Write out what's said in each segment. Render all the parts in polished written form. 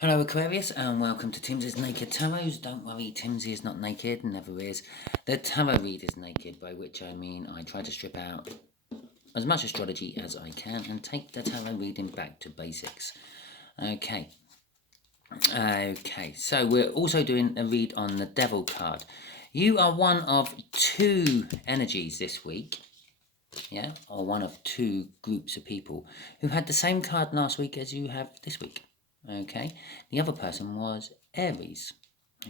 Hello Aquarius and welcome to Timsy's Naked Tarot. Don't worry, Timsy is not naked, never is. The tarot read is naked, by which I mean I try to strip out as much astrology as I can and take the tarot reading back to basics. Okay, so we're also doing a read on the Devil card. You are one of two energies this week, yeah, or one of two groups of people who had the same card last week as you have this week. Okay, the other person was Aries.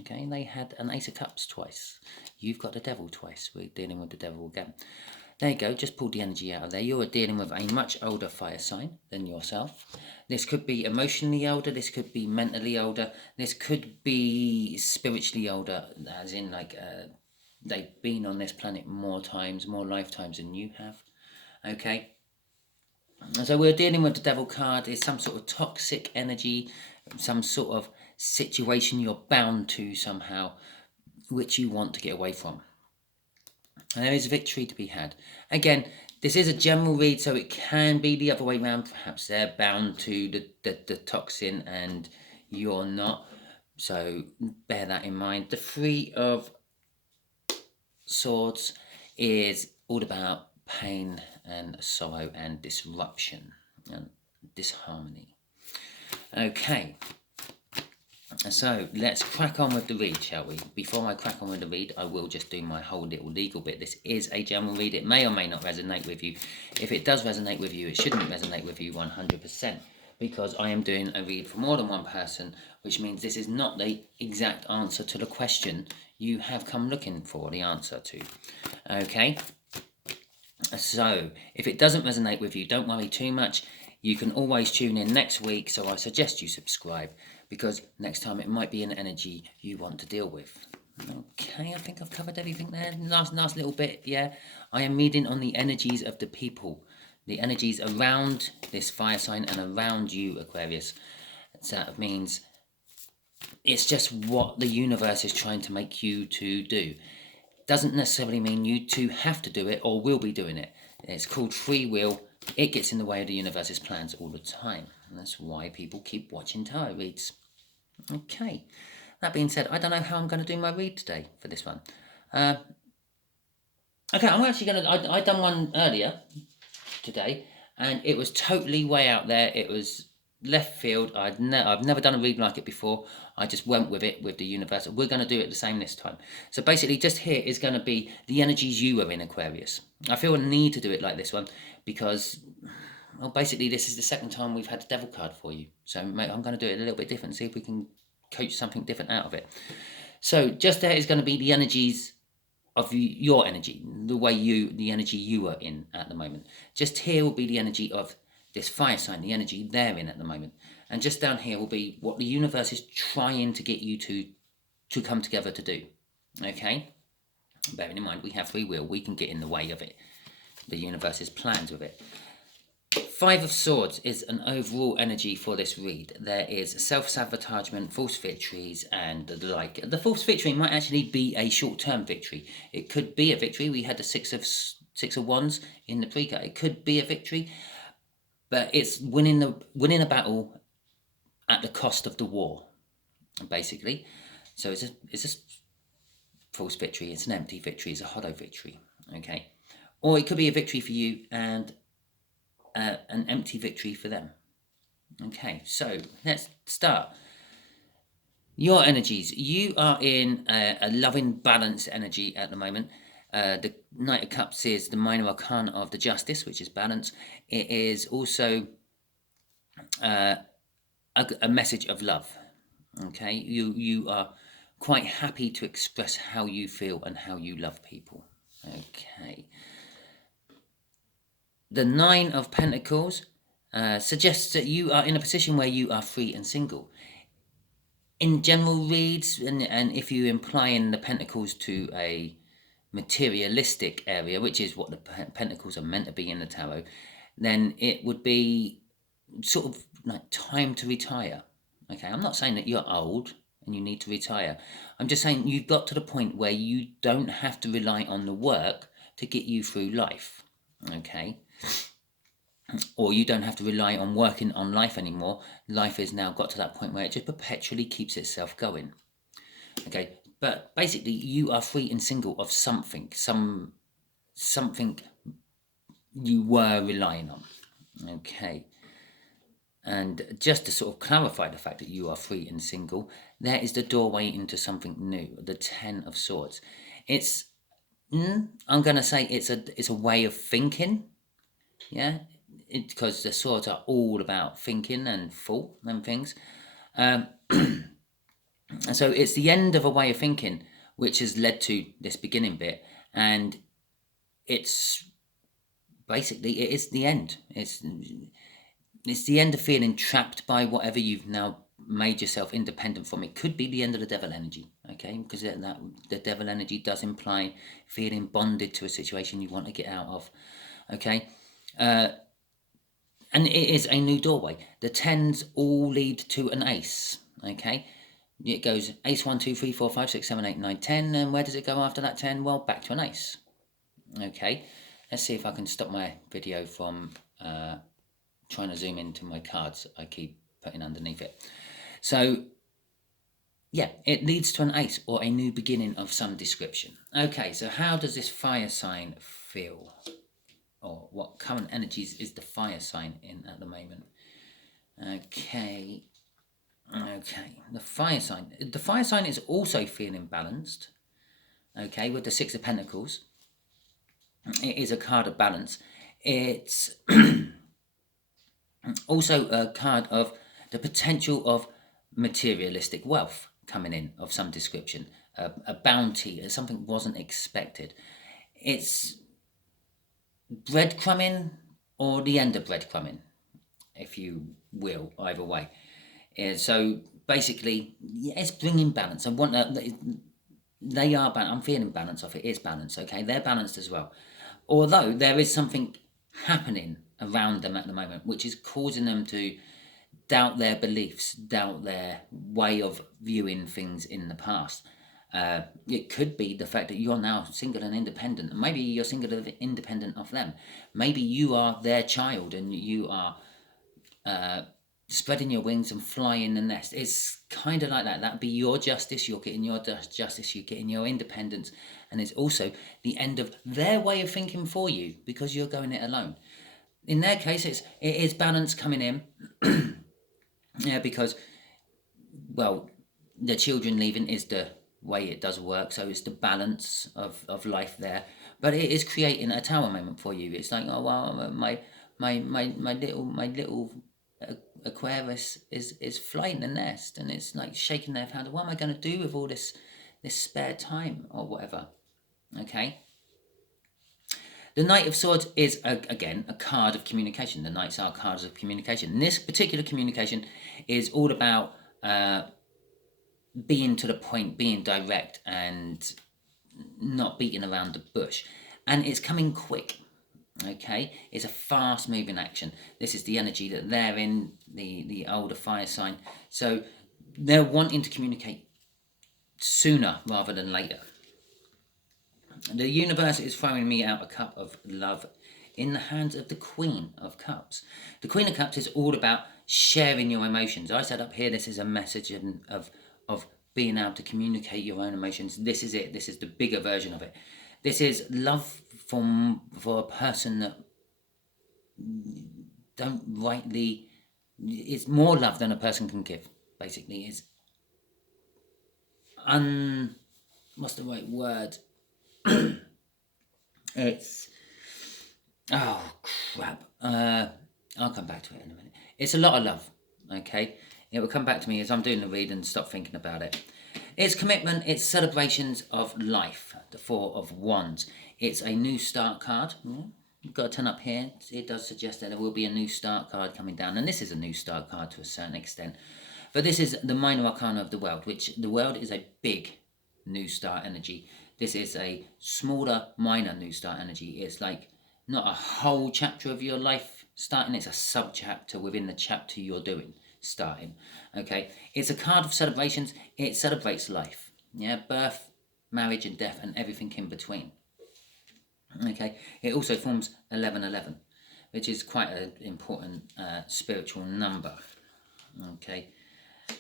Okay, they had an Ace of Cups twice. You've got the Devil twice. We're dealing with the Devil again. There you go, just pulled the energy out of there. You're dealing with a much older fire sign than yourself. This could be emotionally older, this could be mentally older, this could be spiritually older, as in they've been on this planet more times, more lifetimes than you have. Okay, so we're dealing with the Devil card. It's some sort of toxic energy, some sort of situation you're bound to somehow, which you want to get away from. And there is victory to be had. Again, this is a general read, so it can be the other way around. Perhaps they're bound to the toxin and you're not. So bear that in mind. The Three of Swords is all about pain and sorrow and disruption and disharmony. Okay, so let's crack on with the read, shall we? Before I crack on with the read, I will just do my whole little legal bit. This is a general read. It may or may not resonate with you. If it does resonate with you, it shouldn't resonate with you 100%, because I am doing a read for more than one person, which means this is not the exact answer to the question you have come looking for the answer to. Okay, so if it doesn't resonate with you, don't worry too much. You can always tune in next week, so I suggest you subscribe, because next time it might be an energy you want to deal with. Okay, I think I've covered everything there. Last little bit, yeah. I am reading on the energies of the people, the energies around this fire sign and around you, Aquarius. So that means it's just what the universe is trying to make you to do. Doesn't necessarily mean you two have to do it or will be doing it. It's called free will. It gets in the way of the universe's plans all the time. And that's why people keep watching tarot reads. Okay, that being said, I don't know how I'm going to do my read today for this one. Okay, I'm actually going to... I done one earlier today, and it was totally way out there. It was left field. I've never done a read like it before. I just went with it with the universe. We're going to do it the same this time. So basically, just here is going to be the energies you are in, Aquarius. I feel a need to do it like this one because, well, basically this is the second time we've had the Devil card for you. So mate, I'm going to do it a little bit different, see if we can coach something different out of it. So just there is going to be the energies of your energy, the energy you are in at the moment. Just here will be the energy of this fire sign, the energy they're in at the moment. And just down here will be what the universe is trying to get you to come together to do. Okay? Bearing in mind, we have free will. We can get in the way of it. The universe's plans with it. Five of Swords is an overall energy for this read. There is self-sabotagement, false victories, and the like. The false victory might actually be a short-term victory. It could be a victory. We had the Six of Wands in the pre-cut. It could be a victory, but it's winning a battle at the cost of the war, basically. So it's a false victory. It's an empty victory. It's a hollow victory. Okay, or it could be a victory for you and an empty victory for them. Okay, so let's start. Your energies. You are in a loving, balanced energy at the moment. The Knight of Cups is the minor arcana of the Justice, which is balance. It is also a message of love. Okay, you are quite happy to express how you feel and how you love people. Okay. The Nine of Pentacles suggests that you are in a position where you are free and single. In general reads, and if you imply in the Pentacles to a materialistic area, which is what the Pentacles are meant to be in the tarot, then it would be sort of like time to retire. Okay, I'm not saying that you're old and you need to retire. I'm just saying you've got to the point where you don't have to rely on the work to get you through life. Okay. or you don't have to rely on working on life anymore. Life has now got to that point where it just perpetually keeps itself going. Okay, but basically you are free and single of something you were relying on. Okay, and just to sort of clarify the fact that you are free and single, there is the doorway into something new, the 10 of Swords. It's I'm going to say it's a way of thinking, yeah, because the swords are all about thinking and thought and things. And so it's the end of a way of thinking which has led to this beginning bit, and it's basically it is the end. It's the end of feeling trapped by whatever you've now made yourself independent from. It could be the end of the devil energy, okay? Because the devil energy does imply feeling bonded to a situation you want to get out of, okay? And it is a new doorway. The 10s all lead to an ace, okay? It goes ace 1, 2, 3, 4, 5, 6, 7, 8, 9, 10. And where does it go after that 10? Well, back to an ace. Okay, let's see if I can stop my video from trying to zoom into my cards I keep putting underneath it. So, yeah, it leads to an ace or a new beginning of some description. Okay, so how does this fire sign feel? Or what current energies is the fire sign in at the moment? Okay, the fire sign. The fire sign is also feeling balanced, okay, with the 6 of Pentacles. It is a card of balance. It's also a card of the potential of materialistic wealth coming in of some description, a bounty, something wasn't expected. It's breadcrumbing or the end of breadcrumbing, if you will, either way. So basically, yeah, it's bringing balance. I want they are balanced. I'm feeling balance off. It is balanced, okay? They're balanced as well. Although there is something happening around them at the moment, which is causing them to doubt their beliefs, doubt their way of viewing things in the past. It could be the fact that you're now single and independent. Maybe you're single and independent of them. Maybe you are their child and you are spreading your wings and flying the nest. It's kind of like that. That'd be your justice. You're getting your justice. You're getting your independence. And it's also the end of their way of thinking for you because you're going it alone. In their case, it is balance coming in. Yeah, because, well, the children leaving is the way it does work. So it's the balance of life there. But it is creating a tower moment for you. It's like, oh, well, my little Aquarius is flying the nest, and it's like shaking their hand. What am I going to do with all this spare time or whatever? Okay. The Knight of Swords is, again, a card of communication. The Knights are cards of communication. And this particular communication is all about being to the point, being direct, and not beating around the bush. And it's coming quick. Okay, it's a fast moving action. This is the energy that they're in, the older fire sign. So they're wanting to communicate sooner rather than later. The universe is throwing me out a cup of love in the hands of the Queen of Cups. The Queen of Cups is all about sharing your emotions. I said up here, this is a message of being able to communicate your own emotions. This is it. This is the bigger version of it. This is love for a person that don't rightly... It's more love than a person can give, basically. It's what's the right word? It's... Oh, crap. I'll come back to it in a minute. It's a lot of love, okay? It will come back to me as I'm doing the read and stop thinking about it. It's commitment, it's celebrations of life, the Four of Wands. It's a new start card. You've got a 10 up here. It does suggest that there will be a new start card coming down. And this is a new start card to a certain extent. But this is the minor arcana of the world, which the world is a big new start energy. This is a smaller, minor new start energy. It's like not a whole chapter of your life starting. It's a sub-chapter within the chapter you're doing starting. Okay, it's a card of celebrations. It celebrates life, yeah, birth, marriage and death and everything in between. Okay, it also forms 1111, which is quite an important spiritual number. Okay,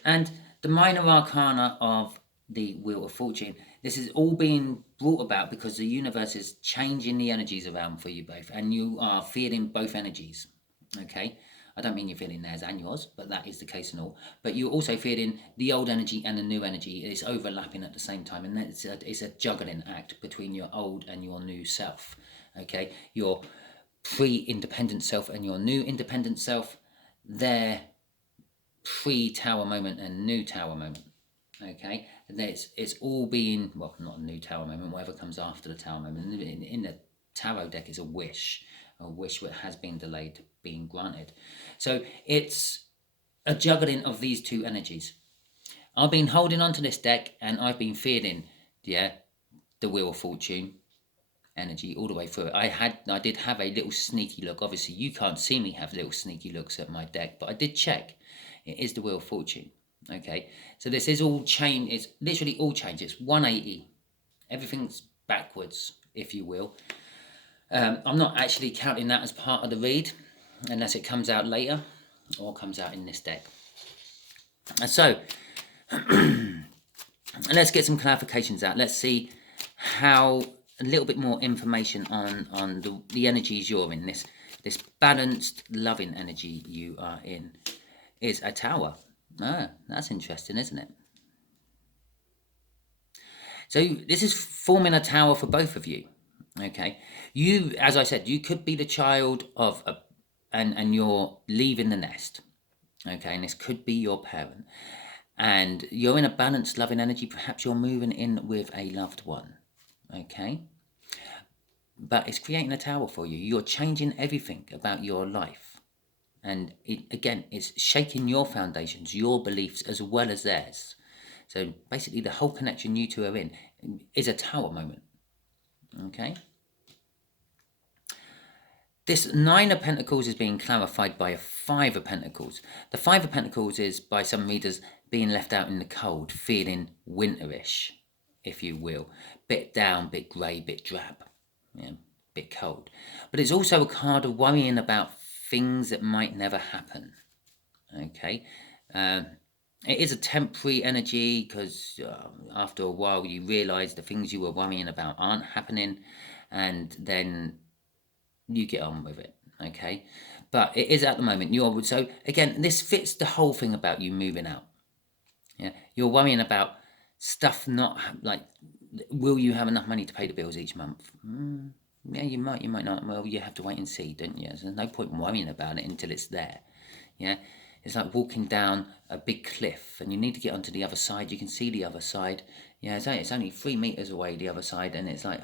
and the minor arcana of the Wheel of Fortune, this is all being brought about because the universe is changing the energies around for you both, and you are feeling both energies. Okay, I don't mean you're feeling theirs and yours, but that is the case and all. But you're also feeling the old energy and the new energy is overlapping at the same time, and it's a juggling act between your old and your new self. Okay, your pre-independent self and your new independent self, they're pre-tower moment and new tower moment. Okay, and it's all being, well, not a new tower moment, whatever comes after the tower moment. In the tarot deck is a wish that has been delayed being granted. So it's a juggling of these two energies. I've been holding on to this deck and I've been feeling, the Wheel of Fortune energy all the way through it. I did have a little sneaky look. Obviously you can't see me have little sneaky looks at my deck, but I did check. It is the Wheel of Fortune. Okay, so this is all change. It's literally all change. It's 180. Everything's backwards, if you will. I'm not actually counting that as part of the read, unless it comes out later or comes out in this deck. And so let's get some clarifications out. Let's see how a little bit more information on the energies you're in. This balanced, loving energy you are in is a tower. Ah, that's interesting, isn't it? So this is forming a tower for both of you. Okay, you, as I said, you could be the child of and you're leaving the nest. Okay, and this could be your parent, and you're in a balanced, loving energy. Perhaps you're moving in with a loved one. Okay, but it's creating a tower for you. You're changing everything about your life, and it's shaking your foundations, your beliefs, as well as theirs. So basically, the whole connection you two are in is a tower moment. Okay. This Nine of Pentacles is being clarified by a Five of Pentacles. The Five of Pentacles is, by some readers, being left out in the cold, feeling winterish, if you will. Bit down, bit grey, bit drab, bit cold. But it's also a card of worrying about things that might never happen. Okay. It is a temporary energy because after a while you realise the things you were worrying about aren't happening, and then you get on with it. Okay, but it is at the moment so again, this fits the whole thing about you moving out. You're worrying about stuff, not like, will you have enough money to pay the bills each month? Yeah, you might not. Well, you have to wait and see, don't you? There's no point in worrying about it until it's there. It's like walking down a big cliff and you need to get onto the other side. You can see the other side. It's only 3 meters away, the other side, and it's like,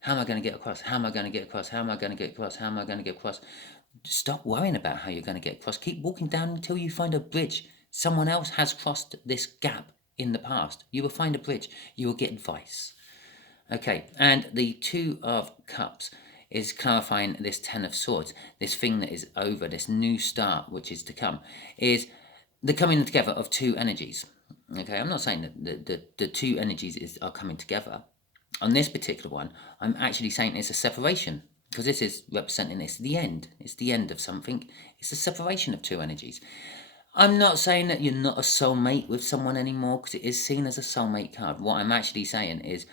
how am I going to get across? How am I going to get across? How am I going to get across? How am I going to get across? Stop worrying about how you're going to get across. Keep walking down until you find a bridge. Someone else has crossed this gap in the past. You will find a bridge. You will get advice. Okay, and the Two of Cups is clarifying this Ten of Swords. This thing that is over, this new start which is to come, is the coming together of two energies. Okay, I'm not saying that the two energies are coming together. On this particular one, I'm actually saying it's a separation, because this is representing it's the end. It's the end of something. It's a separation of two energies. I'm not saying that you're not a soulmate with someone anymore, because it is seen as a soulmate card. What I'm actually saying is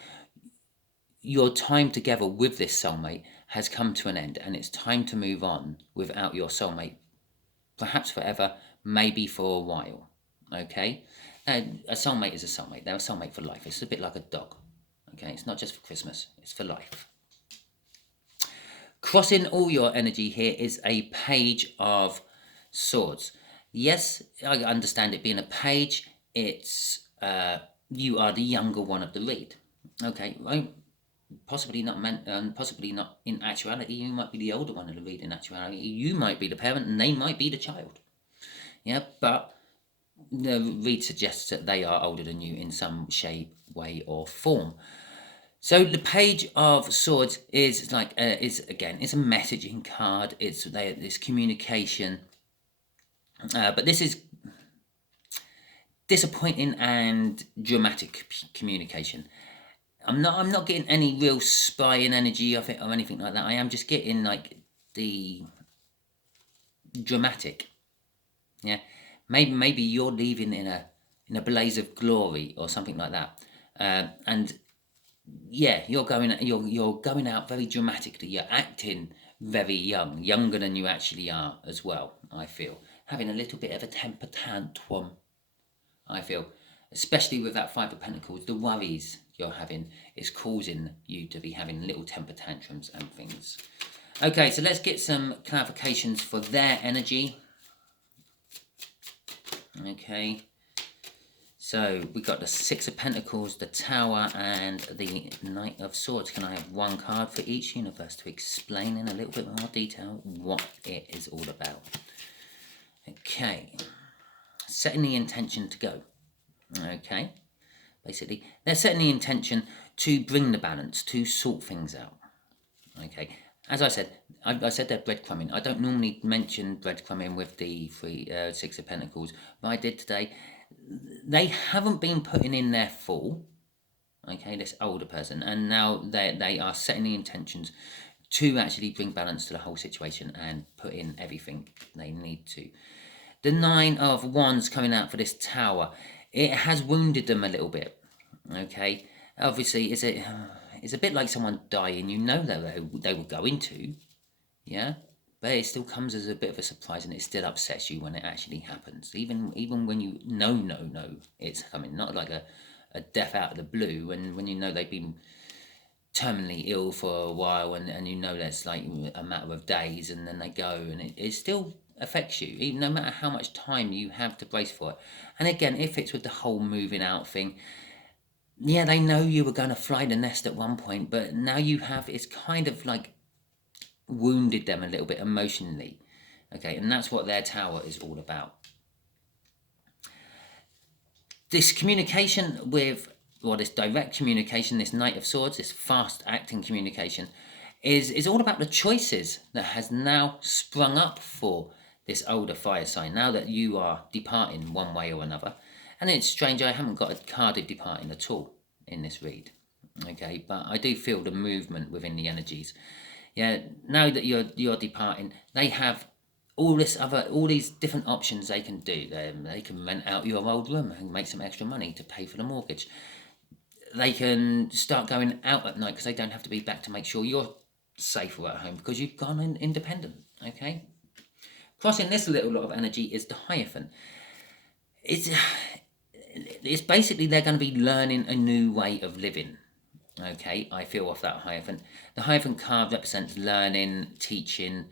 your time together with this soulmate has come to an end, and it's time to move on without your soulmate. Perhaps forever, maybe for a while. Okay? A soulmate is a soulmate. They're a soulmate for life. It's a bit like a dog. Okay, it's not just for Christmas, it's for life. Crossing all your energy here is a Page of Swords. Yes, I understand it being a page. It's you are the younger one of the read. Okay, right? Possibly not in actuality. You might be the older one of the read in actuality. You might be the parent and they might be the child. But the read suggests that they are older than you in some shape, way, or form. So the Page of Swords is like it's a messaging card. It's communication, but this is disappointing and dramatic communication. I'm not getting any real spying energy of it or anything like that. I am just getting like the dramatic. Yeah, maybe you're leaving in a blaze of glory or something like that, and yeah, you're going out very dramatically. You're acting very young, younger than you actually are as well. I feel having a little bit of a temper tantrum. I feel, especially with that Five of Pentacles, the worries you're having is causing you to be having little temper tantrums and things. Okay, so let's get some clarifications for their energy. Okay, so we got the Six of Pentacles, the Tower, and the Knight of Swords. Can I have one card for each universe to explain in a little bit more detail what it is all about? Okay, setting the intention to go. Okay, basically they're setting the intention to bring the balance, to sort things out. Okay, as I said, I said they're breadcrumbing. I don't normally mention breadcrumbing with the Six of Pentacles, but I did today. They haven't been putting in their full, okay, this older person, and now they are setting the intentions to actually bring balance to the whole situation and put in everything they need to. The Nine of Wands coming out for this Tower, it has wounded them a little bit, okay. Obviously, it's a bit like someone dying. You know that they were going to, yeah, but it still comes as a bit of a surprise, and it still upsets you when it actually happens. Even when you know it's coming, not like a death out of the blue. When you know they've been terminally ill for a while, and you know that's like a matter of days, and then they go, and it still affects you, even no matter how much time you have to brace for it. And again, if it's with the whole moving out thing, yeah, they know you were going to fly the nest at one point, but now you have, it's kind of like wounded them a little bit emotionally. Okay, and that's what their Tower is all about. This communication with, or this direct communication, this Knight of Swords, this fast acting communication, is all about the choices that has now sprung up for this older fire sign, now that you are departing one way or another. And it's strange, I haven't got a card of departing at all in this read. Okay, but I do feel the movement within the energies. Yeah, now that you're departing, they have all these different options they can do. They can rent out your old room and make some extra money to pay for the mortgage. They can start going out at night because they don't have to be back to make sure you're safer at home because you've gone independent. Okay, crossing this little lot of energy is the Hierophant. It's basically they're going to be learning a new way of living. Okay, I feel off that Hierophant. The Hierophant card represents learning, teaching,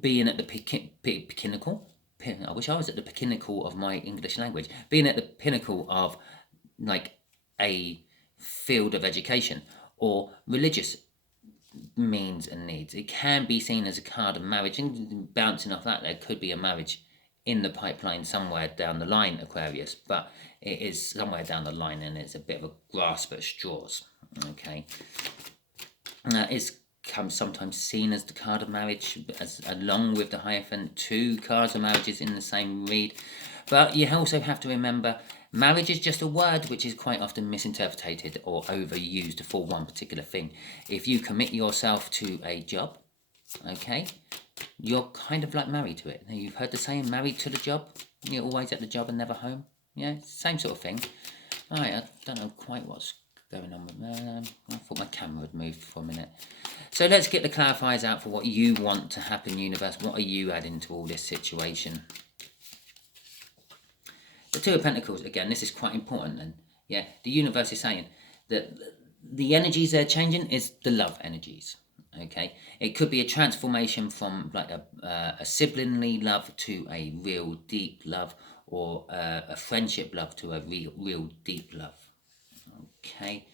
being at the pinnacle. I wish I was at the pinnacle of my English language. Being at the pinnacle of like a field of education or religious means and needs. It can be seen as a card of marriage, and bouncing off that, there could be a marriage in the pipeline somewhere down the line, Aquarius, but it is somewhere down the line and it's a bit of a grasp at straws. Okay, and that is sometimes seen as the card of marriage, as along with the Hierophant, two cards of marriages in the same read. But you also have to remember, marriage is just a word which is quite often misinterpreted or overused for one particular thing. If you commit yourself to a job, okay, you're kind of like married to it. Now, you've heard the saying, married to the job. You're always at the job and never home. Yeah, same sort of thing. Right, I don't know quite what's going on with me. I thought my camera had moved for a minute. So let's get the clarifiers out for what you want to happen, universe. What are you adding to all this situation? The Two of Pentacles, again, this is quite important. And yeah, the universe is saying that the energies they're changing is the love energies. Okay, it could be a transformation from like a siblingly love to a real deep love, or a friendship love to a real deep love. Okay,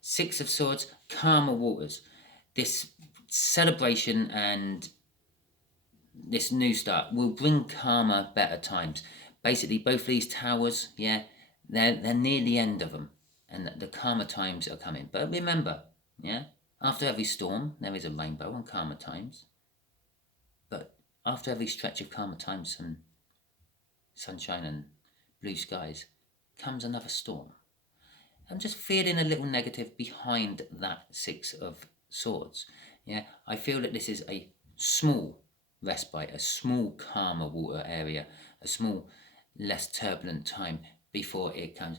Six of Swords, calmer waters. This celebration and this new start will bring calmer, better times. Basically, both these towers, yeah, they're near the end of them, and the calmer times are coming. But remember, yeah, after every storm, there is a rainbow and calmer times. But after every stretch of calmer times and sunshine and blue skies, comes another storm. I'm just feeling a little negative behind that Six of Swords. Yeah, I feel that this is a small respite, a small calmer water area, a small less turbulent time before it comes.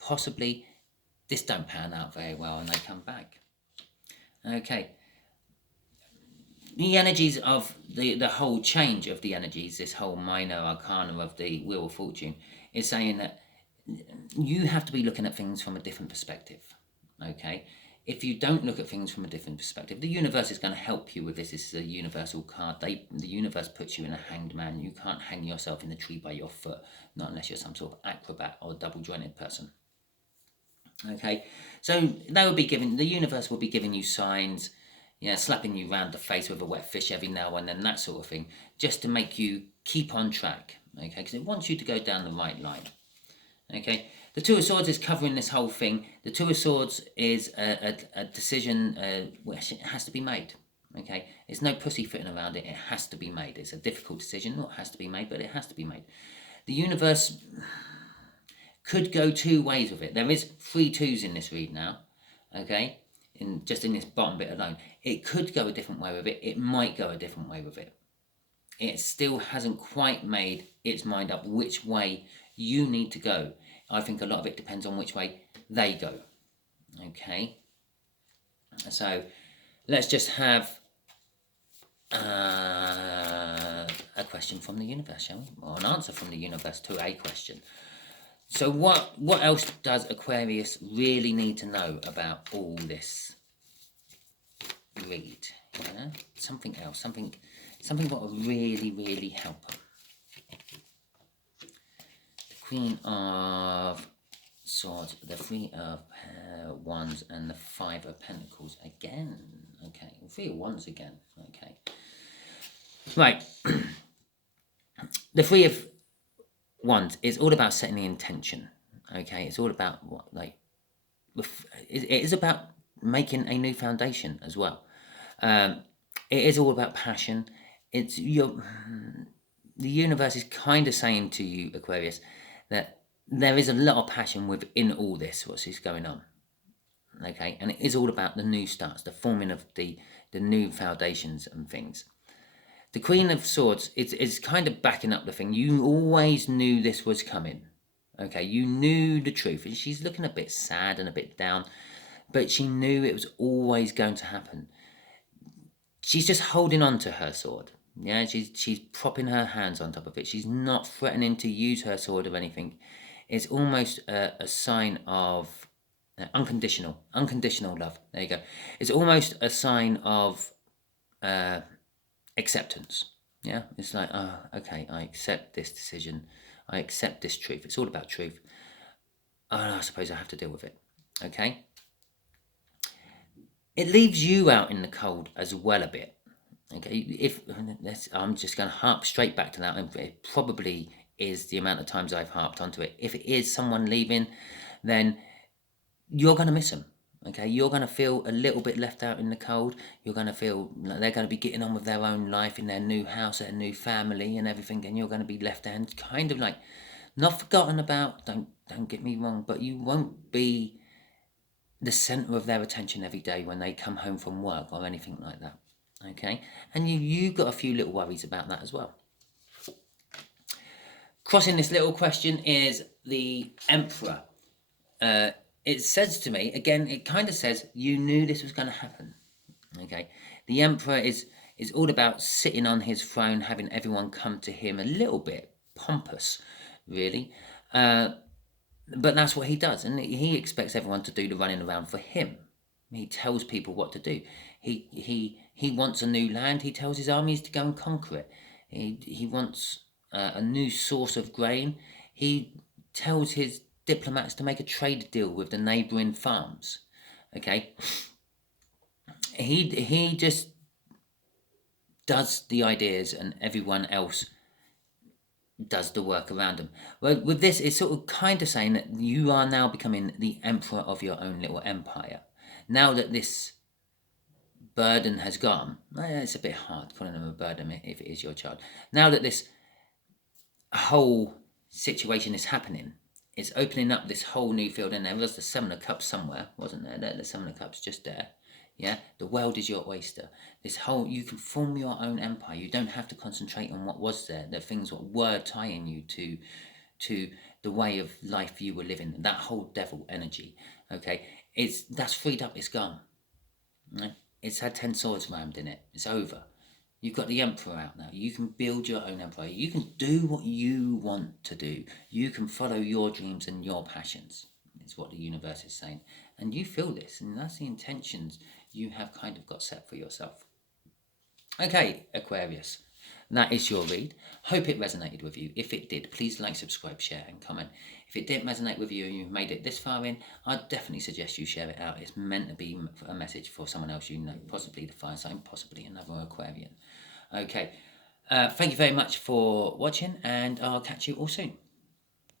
Possibly this don't pan out very well and they come back. Okay. The energies of the whole change of the energies, this whole minor arcana of the Wheel of Fortune, is saying that you have to be looking at things from a different perspective. Okay, if you don't look at things from a different perspective, the universe is going to help you with this. This is a universal card. The universe puts you in a hanged man. You can't hang yourself in the tree by your foot, not unless you're some sort of acrobat or double jointed person. Okay, so they will be giving, the universe will be giving you signs, slapping you round the face with a wet fish every now and then, that sort of thing, just to make you keep on track. Okay, because it wants you to go down the right line. Okay, the Two of Swords is covering this whole thing. The Two of Swords is a decision which has to be made. Okay, there's no pussyfooting around it. It has to be made. It's a difficult decision. Not has to be made, but it has to be made. The universe could go two ways with it. There is 3 2s in this read now. Okay, just in this bottom bit alone, it could go a different way with it. It might go a different way with it. It still hasn't quite made its mind up which way you need to go. I think a lot of it depends on which way they go. Okay, so let's just have a question from the universe, shall we? Or an answer from the universe to a question. So what else does Aquarius really need to know about all this read? Something else, something that will really, really help them. Queen of Swords, the 3 of Wands, and the 5 of Pentacles again. Okay, 3 of Wands again. Okay, right. The 3 of Wands is all about setting the intention. Okay, it's all about it is about making a new foundation as well. It is all about passion. It's the universe is kind of saying to you, Aquarius, that there is a lot of passion within all this, what is going on. Okay, and it is all about the new starts, the forming of the new foundations and things. The Queen of Swords is kind of backing up the thing. You always knew this was coming. Okay, you knew the truth. And she's looking a bit sad and a bit down, but she knew it was always going to happen. She's just holding on to her sword. Yeah, she's propping her hands on top of it. She's not threatening to use her sword or anything. It's almost a sign of unconditional love. There you go. It's almost a sign of acceptance. Yeah, it's like, oh, okay, I accept this decision. I accept this truth. It's all about truth. Oh, I suppose I have to deal with it. Okay. It leaves you out in the cold as well a bit. Okay, I'm just going to harp straight back to that, and it probably is the amount of times I've harped onto it. If it is someone leaving, then you're going to miss them. Okay, you're going to feel a little bit left out in the cold. You're going to feel like they're going to be getting on with their own life in their new house, their new family and everything, and you're going to be left there and kind of like not forgotten about. Don't get me wrong, but you won't be the centre of their attention every day when they come home from work or anything like that. Okay, and you've got a few little worries about that as well. Crossing this little question is the Emperor. It says to me, again, it kind of says, you knew this was going to happen. Okay, the Emperor is all about sitting on his throne, having everyone come to him, a little bit pompous, really. But that's what he does, and he expects everyone to do the running around for him. He tells people what to do. He wants a new land. He tells his armies to go and conquer it. He wants a new source of grain. He tells his diplomats to make a trade deal with the neighbouring farms. Okay, he just does the ideas, and everyone else does the work around him. Well, with this, it's sort of kind of saying that you are now becoming the emperor of your own little empire. Now that this burden has gone, it's a bit hard calling him a burden if it is your child. Now that this whole situation is happening, it's opening up this whole new field, and there was the 7 of Cups somewhere, wasn't there? The 7 of Cups just there. Yeah, the world is your oyster. This whole, you can form your own empire. You don't have to concentrate on what was there, the things what were tying you to the way of life you were living. That whole devil energy, okay, that's freed up. It's gone. Right? It's had 10 swords rammed in it. It's over. You've got the emperor out now. You can build your own empire. You can do what you want to do. You can follow your dreams and your passions. Is what the universe is saying. And you feel this, and that's the intentions you have kind of got set for yourself. Okay, Aquarius, that is your read. Hope it resonated with you. If it did, please like, subscribe, share, and comment. If it didn't resonate with you and you've made it this far in, I'd definitely suggest you share it out. It's meant to be a message for someone else you know, possibly the fire sign, possibly another Aquarian. Okay, thank you very much for watching, and I'll catch you all soon.